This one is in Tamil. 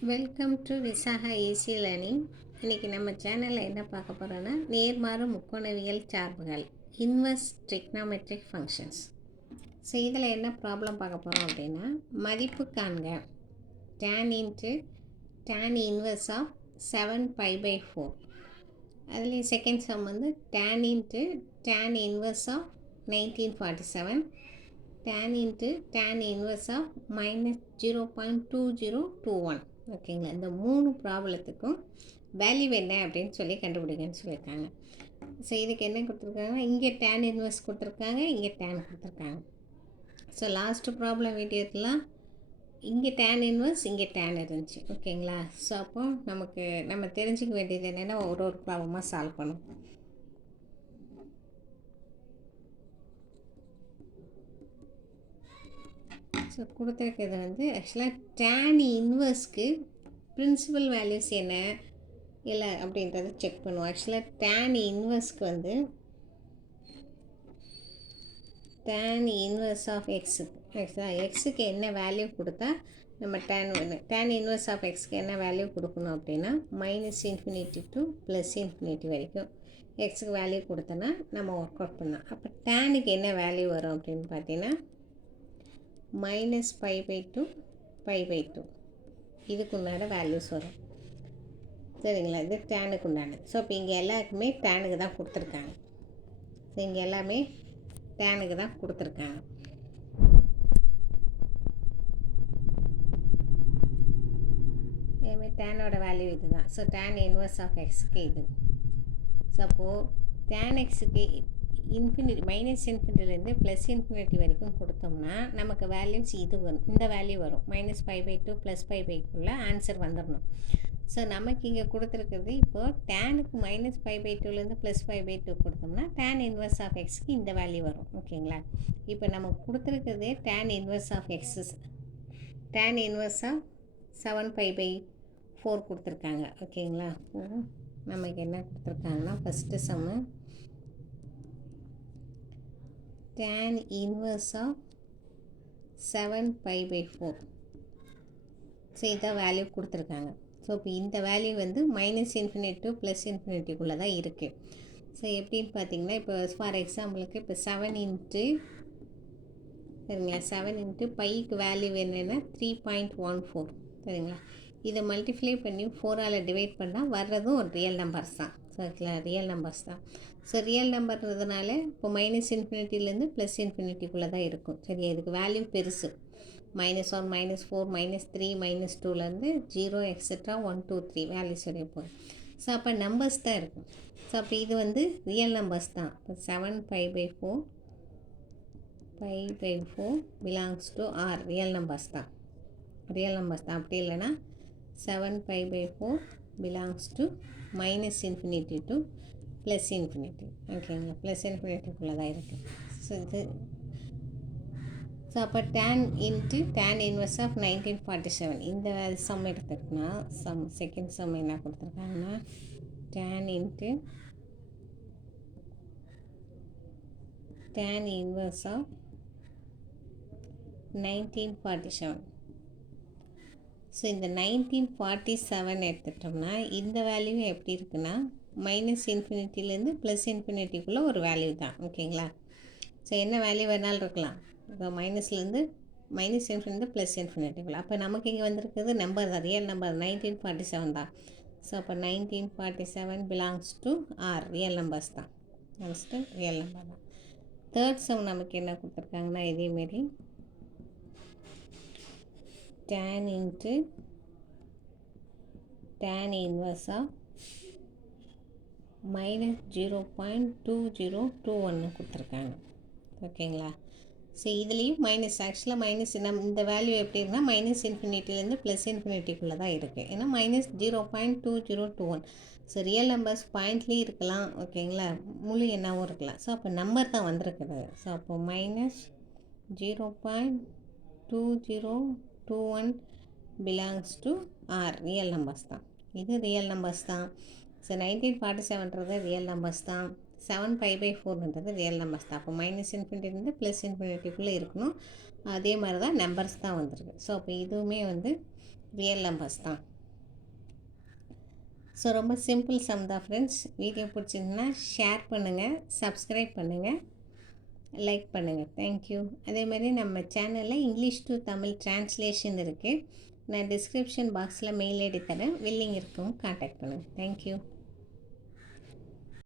Welcome to Visaka AC learning இன்றைக்கி நம்ம சேனலில் என்ன பார்க்க போகிறோன்னா நேர்மாறு முக்கோணவியல் சார்புகள் இன்வெர்ஸ் ட்ரிக்னாமெட்ரிக் ஃபங்க்ஷன்ஸ் ஸோ இதில் என்ன ப்ராப்ளம் பார்க்க போகிறோம் அப்படின்னா மதிப்பு காண்க. Tan into tan inverse of seven pi by four அதுலேயும் செகண்ட் சம் வந்து tan into tan inverse of nineteen forty seven tan into tan inverse of minus zero point two zero two one ஓகேங்களா இந்த மூணு ப்ராப்ளத்துக்கும் வேல்யூ என்ன அப்படின்னு சொல்லி கண்டுபிடிங்கன்னு சொல்லியிருக்காங்க. ஸோ இதுக்கு என்ன கொடுத்துருக்காங்க? இங்கே டேன் இன்வெஸ்ட் கொடுத்துருக்காங்க இங்கே டேன் கொடுத்துருக்காங்க. ஸோ லாஸ்ட்டு ப்ராப்ளம் வீடியோக்கெலாம் இங்கே டேன் இன்வெர்ஸ் இங்கே டேன் இருந்துச்சு. ஓகேங்களா? ஸோ அப்போ நமக்கு நம்ம தெரிஞ்சிக்க வேண்டியது என்னென்னா ஒரு ஒரு ப்ராப்ளமாக சால்வ் பண்ணும். ஸோ கொடுத்துருக்கிறது வந்து ஆக்சுவலாக டேன் இன்வர்ஸ்க்கு பிரின்சிபல் வேல்யூஸ் என்ன இல்லை அப்படின்றத செக் பண்ணுவோம். ஆக்சுவலாக டேன் இன்வர்ஸ்க்கு வந்து டேன் இன்வர்ஸ் ஆஃப் எக்ஸுக்கு ஆக்சுவலாக எக்ஸுக்கு என்ன வேல்யூ கொடுத்தா நம்ம டேன் ஒன்று டேன் இன்வர்ஸ் ஆஃப் எக்ஸ்க்கு என்ன வேல்யூ கொடுக்கணும் அப்படின்னா minus infinity to plus infinity வரைக்கும் எக்ஸுக்கு வேல்யூ கொடுத்தோன்னா நம்ம ஒர்க் அவுட் பண்ணலாம். அப்போ டேனுக்கு என்ன வேல்யூ வரும் அப்படின்னு பார்த்தீங்கன்னா minus pi by two pi by two இதுக்கு உண்டான வேல்யூஸ் வரும். சரிங்களா? இது டேனுக்கு உண்டானது ஸோ இப்போ இங்கே எல்லாருக்குமே டேனுக்கு தான் கொடுத்துருக்காங்க. ஸோ இங்கே எல்லாமே டேனுக்கு தான் கொடுத்துருக்காங்க. இதுமாதிரி டேனோட வேல்யூ இது தான் ஸோ டேன் இன்வர்ஸ் ஆஃப் எக்ஸுக்கு இது. ஸோ அப்போது டேன் எக்ஸுக்கு இன்ஃபினிட்டி மைனஸ் இன்ஃபினிட்டிலேருந்து ப்ளஸ் இன்ஃபினிட்டி வரைக்கும் கொடுத்தோம்னா நமக்கு வேல்யூஸ் இது வரும். இந்த வேல்யூ வரும். Minus five by two plus five பைக்குள்ளே answer வந்துடணும் ஸோ நமக்கு இங்கே கொடுத்துருக்கிறது இப்போது டேனுக்கு மைனஸ் ஃபைவ் பை டூலேருந்து ப்ளஸ் ஃபைவ் பை டூ கொடுத்தோம்னா டேன் இன்வர்ஸ் ஆஃப் எக்ஸ்க்கு இந்த வேல்யூ வரும். ஓகேங்களா இப்போ நமக்கு கொடுத்துருக்கிறது tan inverse of excess tan inverse of seven five by four கொடுத்துருக்காங்க. ஓகேங்களா நமக்கு என்ன கொடுத்துருக்காங்கன்னா first sum tan inverse of 7 pi by 4 so இதான் வேல்யூ கொடுத்துருக்காங்க. ஸோ இப்போ இந்த வேல்யூ வந்து மைனஸ் இன்ஃபினிட் டு ப்ளஸ் இன்ஃபினிட்டிக்குள்ளே தான் இருக்குது ஸோ எப்படின்னு பார்த்தீங்கன்னா இப்போ ஃபார் எக்ஸாம்பிளுக்கு இப்போ செவன் இன்ட்டு சரிங்களா? செவன் இன்ட்டு பைக்கு வேல்யூ என்னென்னா த்ரீ பாயிண்ட் ஒன் ஃபோர் சரிங்களா? இதை மல்டிப்ளை பண்ணி ஃபோரால் டிவைட் பண்ணால் வர்றதும் ஒரு ரியல் நம்பர்ஸ் தான். ஸோ ரியல் நம்பர்ஸ் தான். ஸோ ரியல் நம்பர்ன்றதுனால இப்போ மைனஸ் இன்ஃபினிட்டிலேருந்து ப்ளஸ் இன்ஃபினிட்டிக்குள்ளே தான் இருக்கும். சரியா? இதுக்கு வேல்யூ பெருசு. Minus one minus four minus three minus டூலேருந்து zero extra one two three values வரைய போகும் ஸோ அப்போ நம்பர்ஸ் தான் இருக்கும். ஸோ அப்போ இது வந்து ரியல் நம்பர்ஸ் தான். இப்போ seven five by four five by four belongs to R real numbers தான். ரியல் நம்பர்ஸ் தான். அப்படி இல்லைன்னா seven five by four belongs to minus infinity to plus infinity ஓகேங்களா ப்ளஸ் இன்ஃபினிட்டிக்குள்ளே தான் இருக்குது ஸோ இது ஸோ அப்போ tan into tan inverse of nineteen forty seven இந்த சம் எடுத்துக்கிட்டோம்னா சம் செகண்ட் சம் என்ன கொடுத்துருக்காங்கன்னா tan into tan inverse of nineteen forty seven so இந்த நைன்டீன் ஃபார்ட்டி செவன் எடுத்துட்டோம்னா இந்த வேல்யூ எப்படி இருக்குன்னா மைனஸ் இன்ஃபினிட்டிலேருந்து ப்ளஸ் இன்ஃபினிட்டிக்குள்ளே ஒரு வேல்யூ தான். ஓகேங்களா ஸோ என்ன வேல்யூ வேணாலும் இருக்கலாம். இப்போ மைனஸ்லேருந்து மைனஸ் இன்ஃபினிட்டி ப்ளஸ் இன்ஃபினிட்டிக்குள்ளே அப்போ நமக்கு இங்கே வந்திருக்கிறது நம்பர் தான். Real number nineteen forty seven தான். ஸோ அப்போ nineteen forty seven belongs to R real numbers தான். நெக்ஸ்ட்டு ரியல் நம்பர் தான். தேர்ட் சம் நமக்கு என்ன கொடுத்துருக்காங்கன்னா இதேமாரி tan into tan inverse of minus zero point two zero two ஒன்று கொடுத்துருக்காங்க. ஓகேங்களா? ஸோ இதுலேயும் மைனஸ் ஆக்சுவலாக மைனஸ் நம் இந்த வேல்யூ எப்படி இருந்தால் மைனஸ் இன்ஃபினிட்டிலேருந்து ப்ளஸ் இன்ஃபினிட்டிக்குள்ளே தான் இருக்குது ஏன்னா minus zero point two zero two one so real numbers பாயிண்ட்லேயும் இருக்கலாம் ஓகேங்களா? முழு என்னாவும் இருக்கலாம். ஸோ அப்போ நம்பர் தான் வந்திருக்குது. ஸோ அப்போ minus zero point two zero two one belongs to R real numbers தான். இது ரியல் நம்பர்ஸ் தான். ஸோ நைன்டீன் ஃபார்ட்டி செவன்றது ரியல் நம்பர்ஸ் தான். செவன் ஃபைவ் பை ஃபோர்ன்றது ரியல் நம்பர்ஸ் தான். அப்போ மைனஸ் இன்ஃபினிட்டிலேருந்து ப்ளஸ் இன்ஃபினிட்டிக்குள்ளே இருக்கணும். அதே மாதிரி தான் நம்பர்ஸ் தான் வந்திருக்கு. ஸோ அப்போ இதுவுமே வந்து ரியல் நம்பர்ஸ் தான். ஸோ ரொம்ப சிம்பிள் சம் தான் ஃப்ரெண்ட்ஸ் வீடியோ பிடிச்சிருந்தா ஷேர் பண்ணுங்கள் சப்ஸ்கிரைப் பண்ணுங்கள் லைக் பண்ணுங்கள் தேங்க்யூ அதே மாதிரி நம்ம சேனலில் இங்கிலீஷ் டு தமிழ் டிரான்ஸ்லேஷன் இருக்குது நான் டிஸ்கிரிப்ஷன் பாக்ஸில் மெயில் ஐடி தரேன் வில்லிங் இருக்கவும் காண்டாக்ட் பண்ணுங்கள் தேங்க்யூ